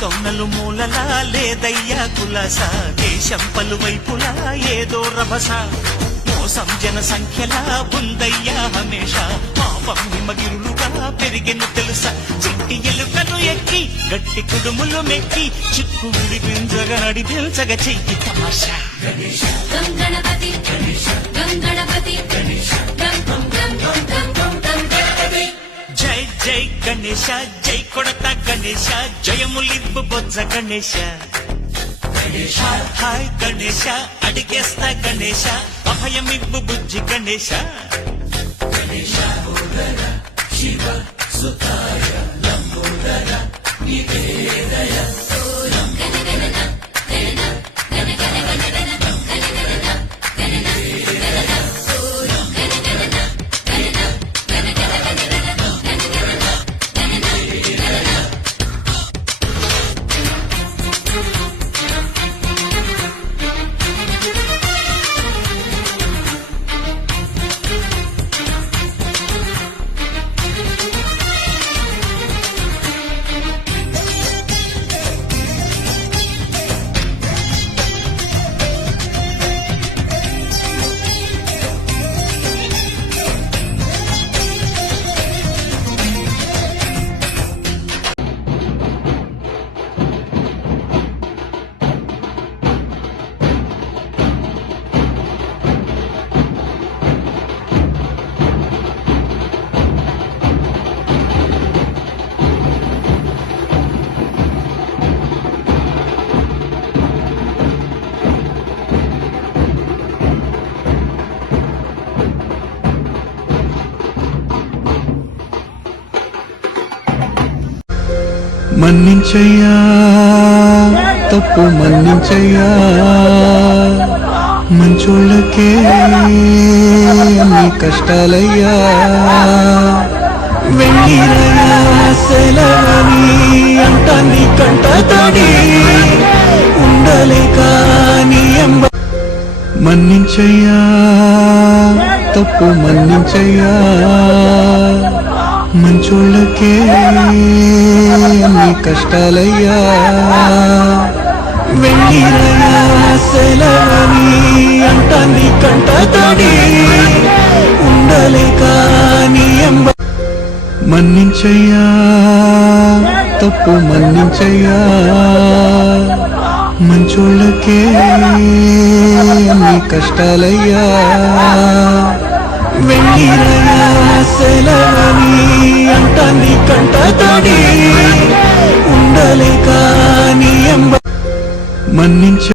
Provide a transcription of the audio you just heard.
తొన్నలు మూలలా లేదయ్యా కులాస దేశం పలువైపులా ఏదో రభస మోసం జన సంఖ్యలా ఉందయ్యా హమేష పాపం హిమగిరులుగా పెరిగెను తెలుసా చిట్టి ఎలుకను ఎక్కి గట్టి కుడుములు మెక్కి చిక్కు విడిపించగా నడిపించగ చెయ్యి తమాషా గణపతి గణపతి జై జై గణేశ జై కొడత గణేశ జయములివ్వు బొజ్జ గణేశ హాయ్ గణేశ అడిగేస్తా గణేశ అభయమివ్వు బుజ్జి గణేశ శివ సుతాయ లంబోదర నివేదయ మన్నించయ్యా తప్పు మన్నించయ్యా మంచోళ్ళకే నీ కష్టాలయ్యా వెళ్ళిరయ్యా సెలవని అంట నీ కంట తడి ఉండలేక నీ ఎంబ మన్నించయ్యా తప్పు మన్నించయ్యా మంచోళ్ళకే నీ కష్టాలయ్యా వెళ్ళిరయ్యా సెలవని అంట నీ కంట తడి ఉండలేక నీ ఎంబ మన్నించయ్యా తప్పు మన్నించయ్యా మంచోళ్ళకే నీ కష్టాలయ్యా వెళ్ళిరయ్యా సెలవని అంట నీ కంట తడి ఉండలేక నీ ఎంబ మన్నించ